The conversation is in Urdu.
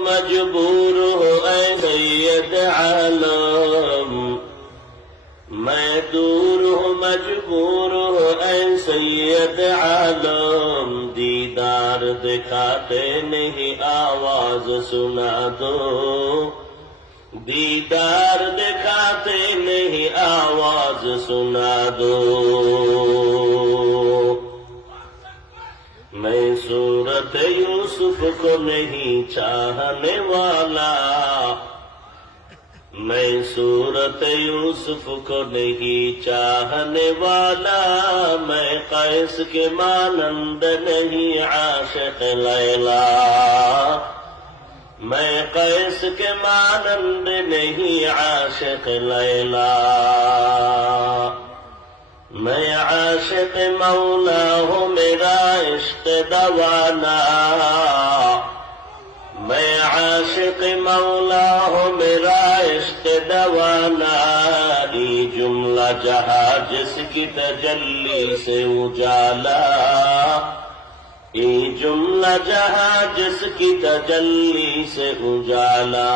مجبور ہو اے سید عالم، میں دور ہوں مجبور ہو اے سید عالم، دیدار دکھاتے نہیں آواز سنا دو، دیدار دکھاتے نہیں آواز سنا دو۔ میں صورت یوسف کو نہیں چاہنے والا، میں صورت یوسف کو نہیں چاہنے والا، میں قیس کے مانند نہیں عاشق لیلا، میں قیس کے مانند نہیں عاشق لیلا، میں عاشق مولا ہوں میرا عشق دوانا، میں عاشق مولا ہوں میرا عشق دوانا، یہ جملہ جہاں جس کی تجلی سے اجالا، یہ جملہ جہاں جس کی تجلی سے اجالا۔